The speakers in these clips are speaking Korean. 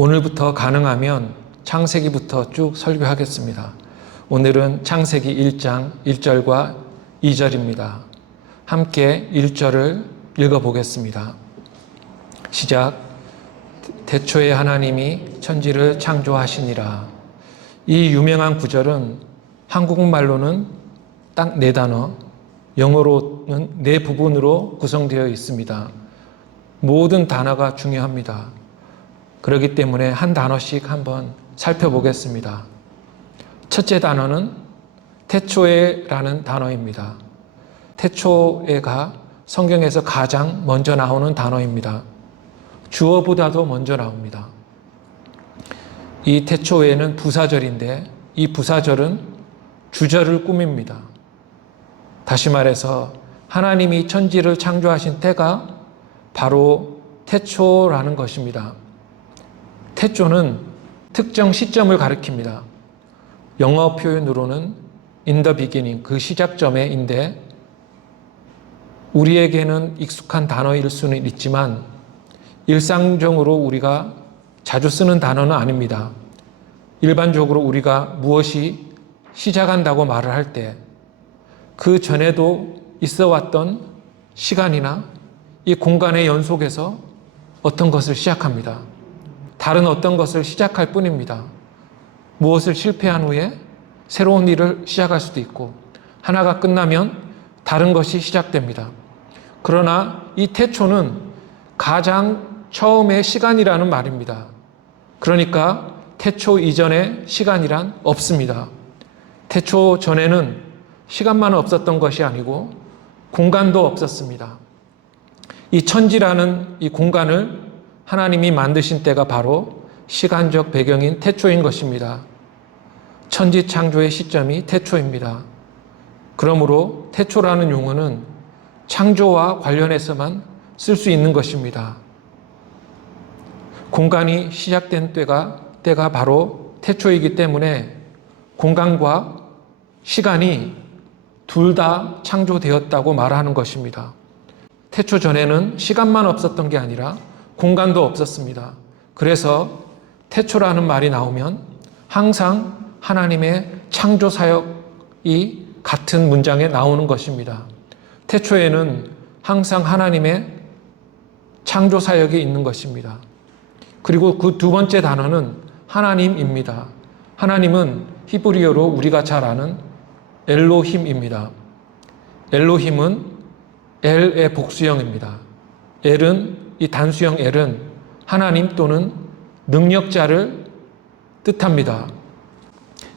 오늘부터 가능하면 창세기부터 쭉 설교하겠습니다. 오늘은 창세기 1장 1절과 2절입니다. 함께 1절을 읽어보겠습니다. 시작. 태초에 하나님이 천지를 창조하시니라. 이 유명한 구절은 한국말로는 딱 4단어, 영어로는 4부분으로 구성되어 있습니다. 모든 단어가 중요합니다. 그렇기 때문에 한 단어씩 한번 살펴보겠습니다. 첫째 단어는 태초에라는 단어입니다. 태초에가 성경에서 가장 먼저 나오는 단어입니다. 주어보다도 먼저 나옵니다. 이 태초에는 부사절인데 이 부사절은 주절을 꾸밉니다. 다시 말해서 하나님이 천지를 창조하신 때가 바로 태초라는 것입니다. 태초는 특정 시점을 가리킵니다. 영어 표현으로는 in the beginning, 그 시작점에인데 우리에게는 익숙한 단어일 수는 있지만 일상적으로 우리가 자주 쓰는 단어는 아닙니다. 일반적으로 우리가 무엇이 시작한다고 말을 할 때 그 전에도 있어 왔던 시간이나 이 공간의 연속에서 어떤 것을 시작합니다. 다른 어떤 것을 시작할 뿐입니다. 무엇을 실패한 후에 새로운 일을 시작할 수도 있고 하나가 끝나면 다른 것이 시작됩니다. 그러나 이 태초는 가장 처음의 시간이라는 말입니다. 그러니까 태초 이전의 시간이란 없습니다. 태초 전에는 시간만 없었던 것이 아니고 공간도 없었습니다. 이 천지라는 이 공간을 하나님이 만드신 때가 바로 시간적 배경인 태초인 것입니다. 천지 창조의 시점이 태초입니다. 그러므로 태초라는 용어는 창조와 관련해서만 쓸 수 있는 것입니다. 공간이 시작된 때가 바로 태초이기 때문에 공간과 시간이 둘 다 창조되었다고 말하는 것입니다. 태초 전에는 시간만 없었던 게 아니라 공간도 없었습니다. 그래서 태초라는 말이 나오면 항상 하나님의 창조 사역이 같은 문장에 나오는 것입니다. 태초에는 항상 하나님의 창조 사역이 있는 것입니다. 그리고 그 두 번째 단어는 하나님입니다. 하나님은 히브리어로 우리가 잘 아는 엘로힘입니다. 엘로힘은 엘의 복수형입니다. 엘은 이 단수형 엘은 하나님 또는 능력자를 뜻합니다.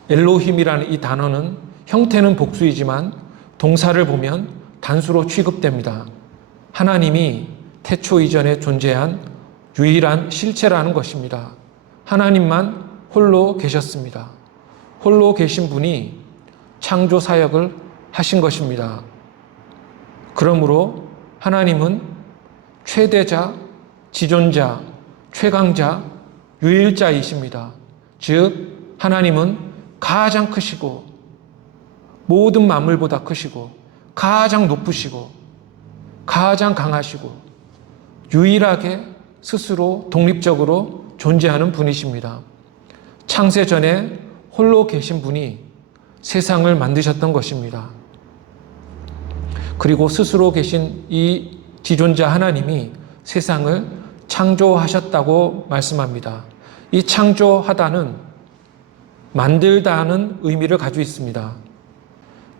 엘로힘이라는 이 단어는 형태는 복수이지만 동사를 보면 단수로 취급됩니다. 하나님이 태초 이전에 존재한 유일한 실체라는 것입니다. 하나님만 홀로 계셨습니다. 홀로 계신 분이 창조 사역을 하신 것입니다. 그러므로 하나님은 최대자, 지존자, 최강자, 유일자이십니다. 즉 하나님은 가장 크시고 모든 만물보다 크시고 가장 높으시고 가장 강하시고 유일하게 스스로 독립적으로 존재하는 분이십니다. 창세 전에 홀로 계신 분이 세상을 만드셨던 것입니다. 그리고 스스로 계신 이 지존자 하나님이 세상을 창조하셨다고 말씀합니다. 이 창조하다는 만들다는 의미를 가지고 있습니다.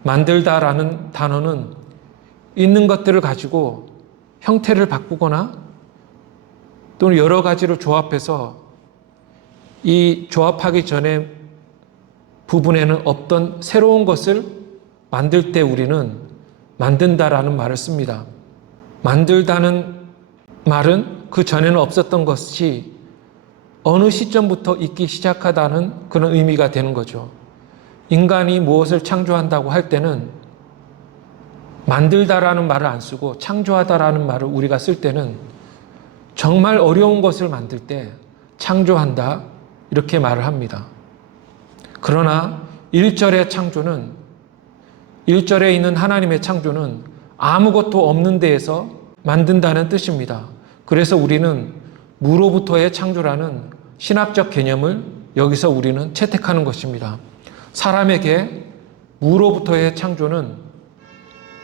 만들다라는 단어는 있는 것들을 가지고 형태를 바꾸거나 또는 여러 가지를 조합해서 이 조합하기 전에 부분에는 없던 새로운 것을 만들 때 우리는 만든다라는 말을 씁니다. 만들다는 말은 그 전에는 없었던 것이 어느 시점부터 있기 시작하다는 그런 의미가 되는 거죠. 인간이 무엇을 창조한다고 할 때는 만들다라는 말을 안 쓰고 창조하다라는 말을 우리가 쓸 때는 정말 어려운 것을 만들 때 창조한다 이렇게 말을 합니다. 그러나 1절의 창조는 1절에 있는 하나님의 창조는 아무것도 없는 데에서 만든다는 뜻입니다. 그래서 우리는 무로부터의 창조라는 신학적 개념을 여기서 우리는 채택하는 것입니다. 사람에게 무로부터의 창조는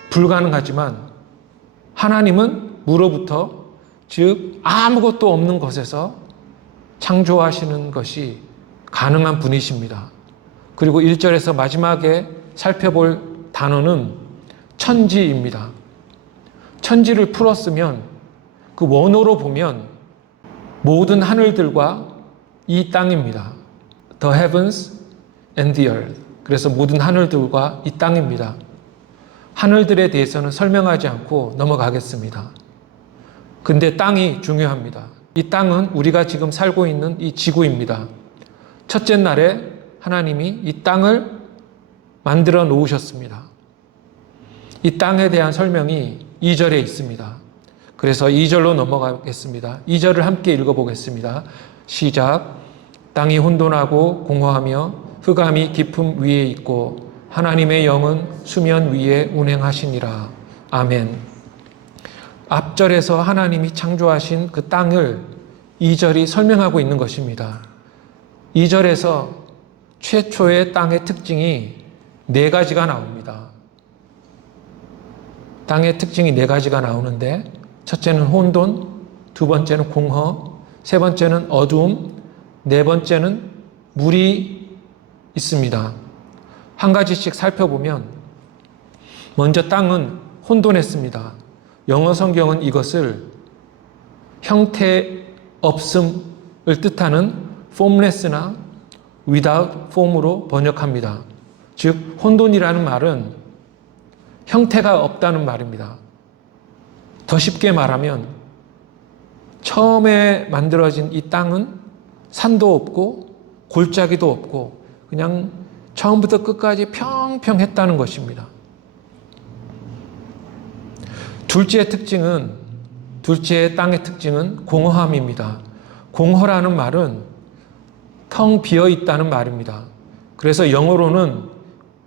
불가능하지만 하나님은 무로부터, 즉 아무것도 없는 것에서 창조하시는 것이 가능한 분이십니다. 그리고 1절에서 마지막에 살펴볼 단어는 천지입니다. 천지를 풀었으면 그 원어로 보면 모든 하늘들과 이 땅입니다. The heavens and the earth. 그래서 모든 하늘들과 이 땅입니다. 하늘들에 대해서는 설명하지 않고 넘어가겠습니다. 근데 땅이 중요합니다. 이 땅은 우리가 지금 살고 있는 이 지구입니다. 첫째 날에 하나님이 이 땅을 만들어 놓으셨습니다. 이 땅에 대한 설명이 2절에 있습니다. 그래서 2절로 넘어가겠습니다. 2절을 함께 읽어보겠습니다. 시작. 땅이 혼돈하고 공허하며 흑암이 깊음 위에 있고 하나님의 영은 수면 위에 운행하시니라. 아멘. 앞절에서 하나님이 창조하신 그 땅을 2절이 설명하고 있는 것입니다. 2절에서 최초의 땅의 특징이 4가지가 나옵니다. 땅의 특징이 4가지가 나오는데 첫째는 혼돈, 두 번째는 공허, 세 번째는 어두움, 네 번째는 물이 있습니다. 한 가지씩 살펴보면 먼저 땅은 혼돈했습니다. 영어 성경은 이것을 형태 없음을 뜻하는 formless나 without form으로 번역합니다. 즉 혼돈이라는 말은 형태가 없다는 말입니다. 더 쉽게 말하면 처음에 만들어진 이 땅은 산도 없고 골짜기도 없고 그냥 처음부터 끝까지 평평했다는 것입니다. 둘째 땅의 특징은 공허함입니다. 공허라는 말은 텅 비어 있다는 말입니다. 그래서 영어로는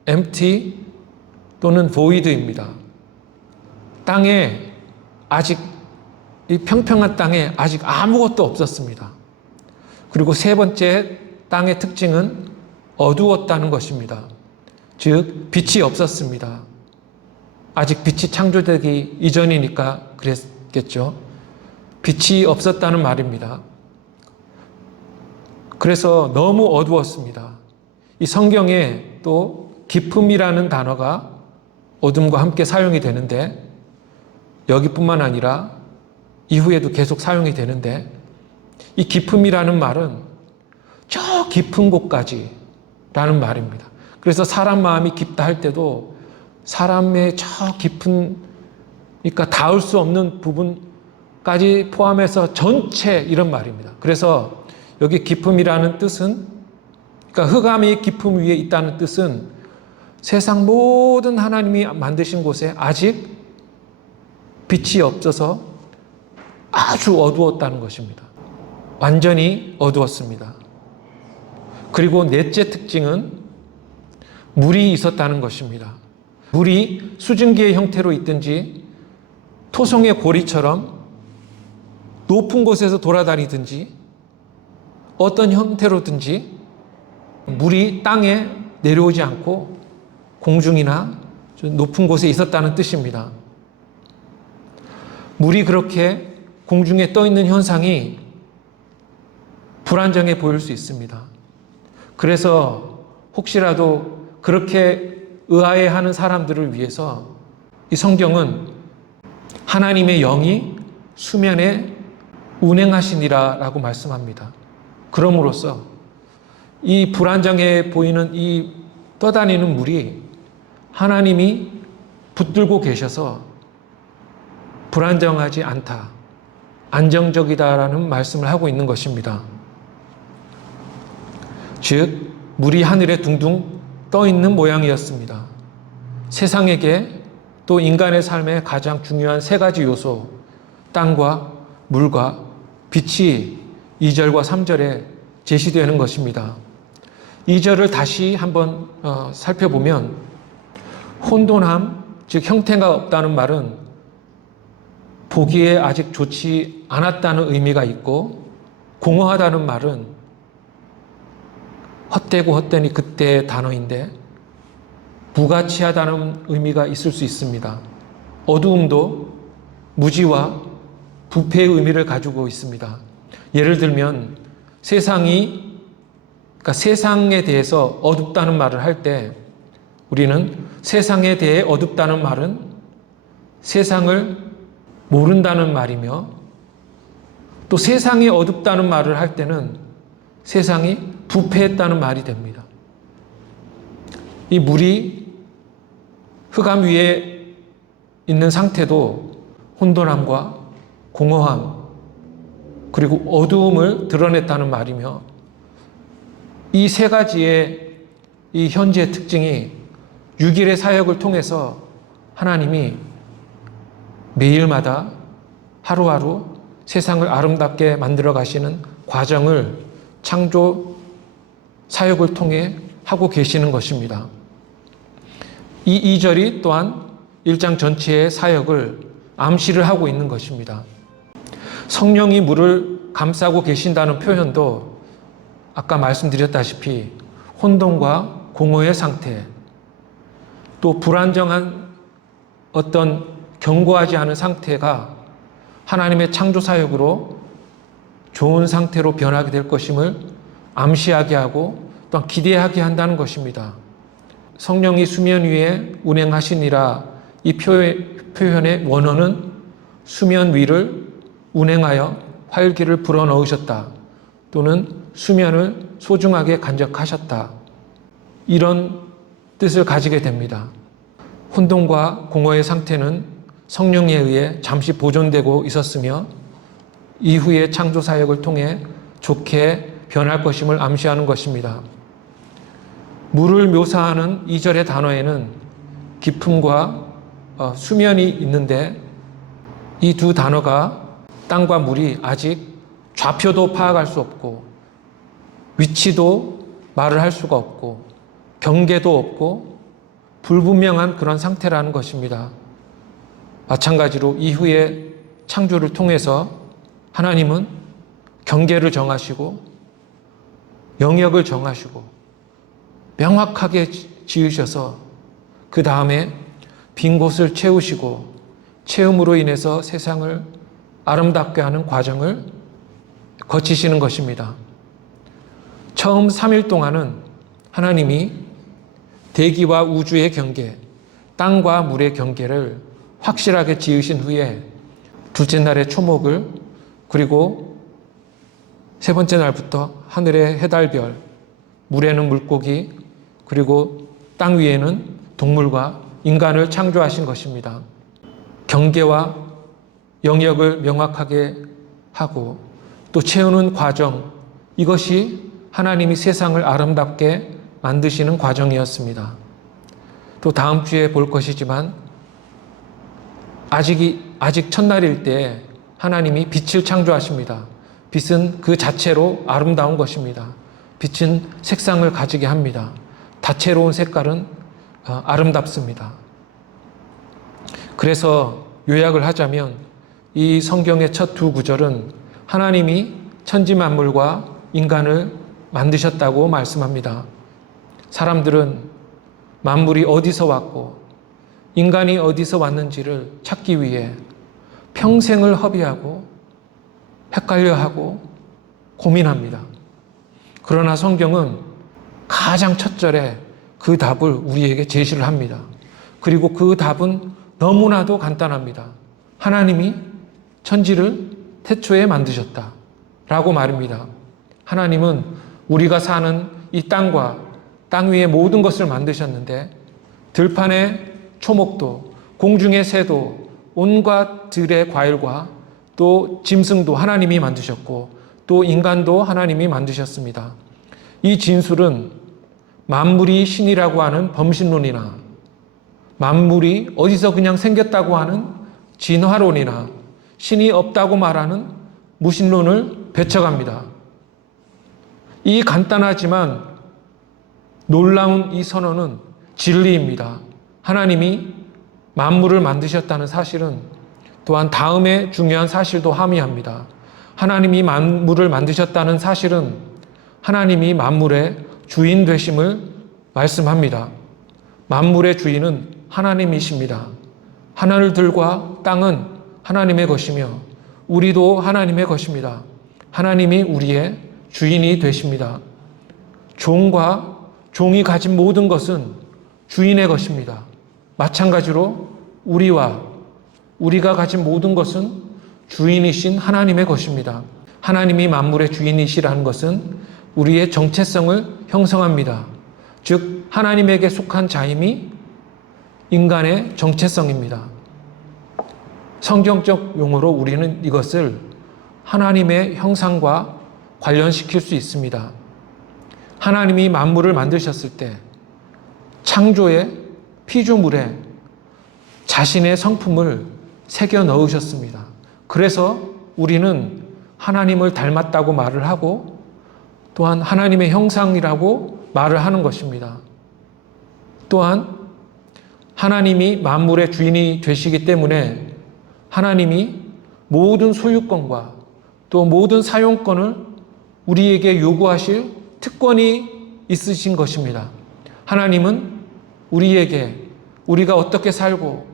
empty 또는 void입니다. 땅에 아직 이 평평한 땅에 아직 아무것도 없었습니다. 그리고 세 번째 땅의 특징은 어두웠다는 것입니다. 즉 빛이 없었습니다. 아직 빛이 창조되기 이전이니까 그랬겠죠. 빛이 없었다는 말입니다. 그래서 너무 어두웠습니다. 이 성경에 또 깊음이라는 단어가 어둠과 함께 사용이 되는데 여기뿐만 아니라 이후에도 계속 사용이 되는데 이 깊음이라는 말은 저 깊은 곳까지 라는 말입니다. 그래서 사람 마음이 깊다 할 때도 사람의 저 깊은, 그러니까 닿을 수 없는 부분까지 포함해서 전체 이런 말입니다. 그래서 여기 깊음이라는 뜻은, 그러니까 흑암이 깊음 위에 있다는 뜻은 세상 모든 하나님이 만드신 곳에 아직 빛이 없어서 아주 어두웠다는 것입니다. 완전히 어두웠습니다. 그리고 넷째 특징은 물이 있었다는 것입니다. 물이 수증기의 형태로 있든지 토성의 고리처럼 높은 곳에서 돌아다니든지 어떤 형태로든지 물이 땅에 내려오지 않고 공중이나 높은 곳에 있었다는 뜻입니다. 물이 그렇게 공중에 떠 있는 현상이 불안정해 보일 수 있습니다. 그래서 혹시라도 그렇게 의아해하는 사람들을 위해서 이 성경은 하나님의 영이 수면에 운행하시니라 라고 말씀합니다. 그럼으로써 이 불안정해 보이는 이 떠다니는 물이 하나님이 붙들고 계셔서 불안정하지 않다, 안정적이다라는 말씀을 하고 있는 것입니다. 즉 물이 하늘에 둥둥 떠 있는 모양이었습니다. 세상에게 또 인간의 삶에 가장 중요한 3가지 요소, 땅과 물과 빛이 2절과 3절에 제시되는 것입니다. 2절을 다시 한번 살펴보면 혼돈함, 즉 형태가 없다는 말은 보기에 아직 좋지 않았다는 의미가 있고 공허하다는 말은 헛되고 헛되니 그때의 단어인데 무가치하다는 의미가 있을 수 있습니다. 어두움도 무지와 부패의 의미를 가지고 있습니다. 예를 들면 그러니까 세상에 대해서 어둡다는 말을 할 때 우리는 세상에 대해 어둡다는 말은 세상을 모른다는 말이며 또 세상이 어둡다는 말을 할 때는 세상이 부패했다는 말이 됩니다. 이 물이 흑암 위에 있는 상태도 혼돈함과 공허함 그리고 어두움을 드러냈다는 말이며 이 세 가지의 이 현지의 특징이 6일의 사역을 통해서 하나님이 매일마다 하루하루 세상을 아름답게 만들어 가시는 과정을 창조 사역을 통해 하고 계시는 것입니다. 이 2절이 또한 1장 전체의 사역을 암시를 하고 있는 것입니다. 성령이 물을 감싸고 계신다는 표현도 아까 말씀드렸다시피 혼돈과 공허의 상태, 또 불안정한 어떤 견고하지 않은 상태가 하나님의 창조 사역으로 좋은 상태로 변하게 될 것임을 암시하게 하고 또한 기대하게 한다는 것입니다. 성령이 수면 위에 운행하시니라 이 표현의 원어는 수면 위를 운행하여 활기를 불어넣으셨다 또는 수면을 소중하게 간직하셨다 이런 뜻을 가지게 됩니다. 혼돈과 공허의 상태는 성령에 의해 잠시 보존되고 있었으며 이후의 창조 사역을 통해 좋게 변할 것임을 암시하는 것입니다. 물을 묘사하는 2절의 단어에는 깊음과 수면이 있는데 이 두 단어가 땅과 물이 아직 좌표도 파악할 수 없고 위치도 말을 할 수가 없고 경계도 없고 불분명한 그런 상태라는 것입니다. 마찬가지로 이후의 창조를 통해서 하나님은 경계를 정하시고 영역을 정하시고 명확하게 지으셔서 그 다음에 빈 곳을 채우시고 채움으로 인해서 세상을 아름답게 하는 과정을 거치시는 것입니다. 처음 3일 동안은 하나님이 대기와 우주의 경계, 땅과 물의 경계를 확실하게 지으신 후에 둘째 날에 초목을 그리고 세 번째 날부터 하늘의 해달별, 물에는 물고기 그리고 땅 위에는 동물과 인간을 창조하신 것입니다. 경계와 영역을 명확하게 하고 또 채우는 과정 이것이 하나님이 세상을 아름답게 만드시는 과정이었습니다. 또 다음 주에 볼 것이지만 아직 첫날일 때 하나님이 빛을 창조하십니다. 빛은 그 자체로 아름다운 것입니다. 빛은 색상을 가지게 합니다. 다채로운 색깔은 아름답습니다. 그래서 요약을 하자면 이 성경의 첫 두 구절은 하나님이 천지 만물과 인간을 만드셨다고 말씀합니다. 사람들은 만물이 어디서 왔고 인간이 어디서 왔는지를 찾기 위해 평생을 허비하고 헷갈려하고 고민합니다. 그러나 성경은 가장 첫 절에 그 답을 우리에게 제시를 합니다. 그리고 그 답은 너무나도 간단합니다. 하나님이 천지를 태초에 만드셨다 라고 말입니다. 하나님은 우리가 사는 이 땅과 땅 위의 모든 것을 만드셨는데 들판의 초목도 공중의 새도 온갖 들의 과일과 또 짐승도 하나님이 만드셨고 또 인간도 하나님이 만드셨습니다. 이 진술은 만물이 신이라고 하는 범신론이나 만물이 어디서 그냥 생겼다고 하는 진화론이나 신이 없다고 말하는 무신론을 배척합니다. 이 간단하지만 놀라운 이 선언은 진리입니다. 하나님이 만물을 만드셨다는 사실은 또한 다음에 중요한 사실도 함의합니다. 하나님이 만물을 만드셨다는 사실은 하나님이 만물에 주인 되심을 말씀합니다. 만물의 주인은 하나님이십니다. 하늘들과 땅은 하나님의 것이며 우리도 하나님의 것입니다. 하나님이 우리의 주인이 되십니다. 종과 종이 가진 모든 것은 주인의 것입니다. 마찬가지로 우리가 가진 모든 것은 주인이신 하나님의 것입니다. 하나님이 만물의 주인이시라는 것은 우리의 정체성을 형성합니다. 즉 하나님에게 속한 자임이 인간의 정체성입니다. 성경적 용어로 우리는 이것을 하나님의 형상과 관련시킬 수 있습니다. 하나님이 만물을 만드셨을 때 창조의 피조물에 자신의 성품을 새겨 넣으셨습니다. 그래서 우리는 하나님을 닮았다고 말을 하고 또한 하나님의 형상이라고 말을 하는 것입니다. 또한 하나님이 만물의 주인이 되시기 때문에 하나님이 모든 소유권과 또 모든 사용권을 우리에게 요구하실 특권이 있으신 것입니다. 하나님은 우리에게 우리가 어떻게 살고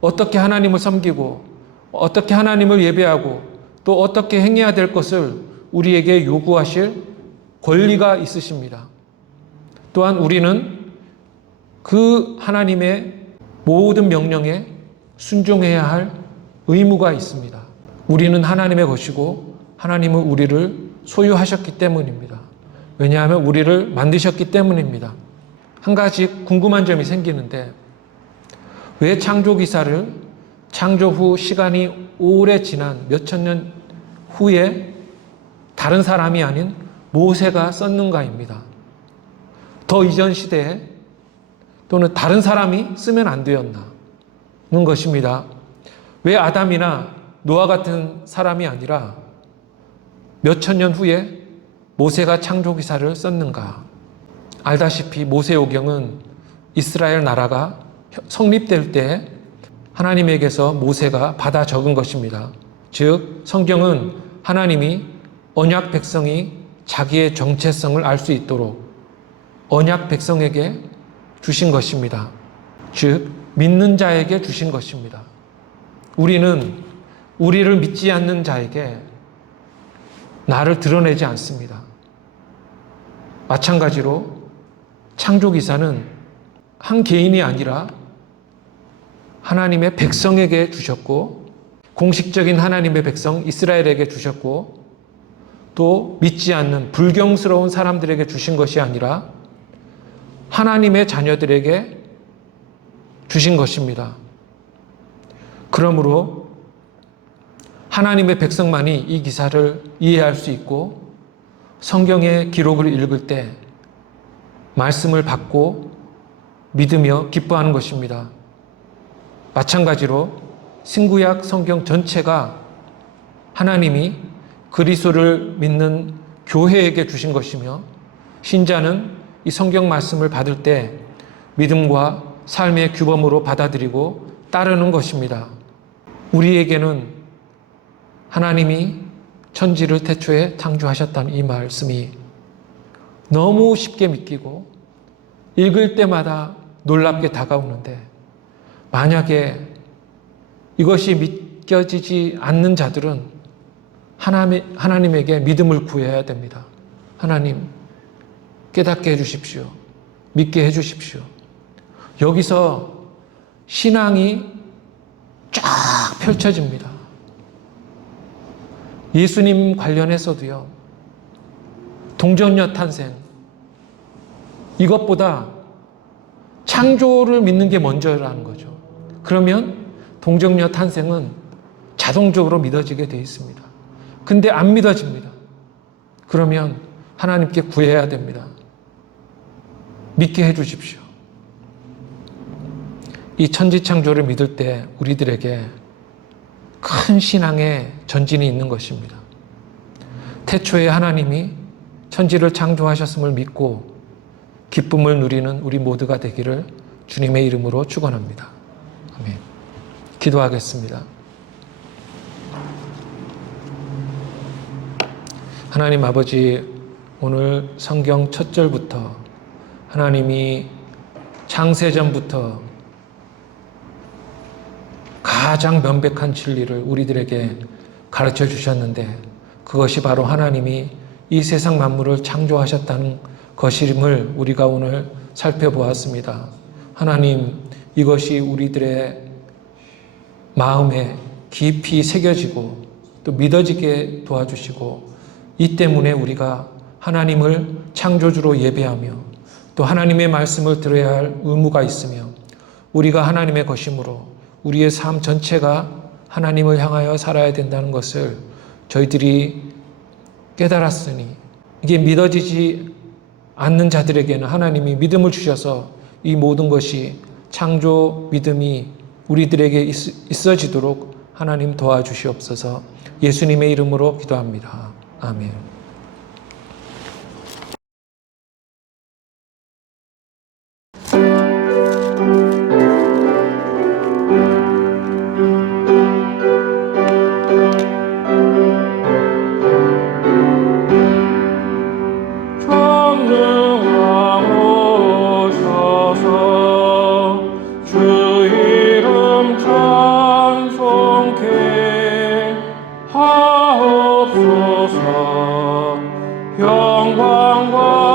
어떻게 하나님을 섬기고 어떻게 하나님을 예배하고 또 어떻게 행해야 될 것을 우리에게 요구하실 권리가 있으십니다. 또한 우리는 그 하나님의 모든 명령에 순종해야 할 의무가 있습니다. 우리는 하나님의 것이고 하나님은 우리를 소유하셨기 때문입니다. 왜냐하면 우리를 만드셨기 때문입니다. 한 가지 궁금한 점이 생기는데 왜 창조기사를 창조 후 시간이 오래 지난 몇천 년 후에 다른 사람이 아닌 모세가 썼는가입니다. 더 이전 시대에 또는 다른 사람이 쓰면 안 되었나는 것입니다. 왜 아담이나 노아 같은 사람이 아니라 몇천 년 후에 모세가 창조기사를 썼는가? 알다시피 모세오경은 이스라엘 나라가 성립될 때 하나님에게서 모세가 받아 적은 것입니다. 즉 성경은 하나님이 언약 백성이 자기의 정체성을 알 수 있도록 언약 백성에게 주신 것입니다. 즉 믿는 자에게 주신 것입니다. 우리는 우리를 믿지 않는 자에게 나를 드러내지 않습니다. 마찬가지로 창조기사는 한 개인이 아니라 하나님의 백성에게 주셨고 공식적인 하나님의 백성 이스라엘에게 주셨고 또 믿지 않는 불경스러운 사람들에게 주신 것이 아니라 하나님의 자녀들에게 주신 것입니다. 그러므로 하나님의 백성만이 이 기사를 이해할 수 있고 성경의 기록을 읽을 때 말씀을 받고 믿으며 기뻐하는 것입니다. 마찬가지로 신구약 성경 전체가 하나님이 그리스도를 믿는 교회에게 주신 것이며 신자는 이 성경 말씀을 받을 때 믿음과 삶의 규범으로 받아들이고 따르는 것입니다. 우리에게는 하나님이 천지를 태초에 창조하셨다는 이 말씀이 너무 쉽게 믿기고 읽을 때마다 놀랍게 다가오는데 만약에 이것이 믿겨지지 않는 자들은 하나님에게 믿음을 구해야 됩니다. 하나님 깨닫게 해주십시오. 믿게 해주십시오. 여기서 신앙이 쫙 펼쳐집니다. 예수님 관련해서도요. 동정녀 탄생 이것보다 창조를 믿는 게 먼저라는 거죠. 그러면 동정녀 탄생은 자동적으로 믿어지게 되어 있습니다. 근데 안 믿어집니다. 그러면 하나님께 구해야 됩니다. 믿게 해주십시오. 이 천지창조를 믿을 때 우리들에게 큰 신앙의 전진이 있는 것입니다. 태초에 하나님이 천지를 창조하셨음을 믿고 기쁨을 누리는 우리 모두가 되기를 주님의 이름으로 축원합니다. 아멘. 기도하겠습니다. 하나님 아버지, 오늘 성경 첫 절부터 하나님이 창세전부터 가장 명백한 진리를 우리들에게 가르쳐 주셨는데, 그것이 바로 하나님이 이 세상 만물을 창조하셨다는 것임을 우리가 오늘 살펴보았습니다. 하나님, 이것이 우리들의 마음에 깊이 새겨지고 또 믿어지게 도와주시고, 이 때문에 우리가 하나님을 창조주로 예배하며 또 하나님의 말씀을 들어야 할 의무가 있으며, 우리가 하나님의 것이므로 우리의 삶 전체가 하나님을 향하여 살아야 된다는 것을 저희들이 깨달았으니, 이게 믿어지지 않는 자들에게는 하나님이 믿음을 주셔서 이 모든 것이 창조 믿음이 우리들에게 있어지도록 하나님 도와주시옵소서. 예수님의 이름으로 기도합니다. 아멘. 영광과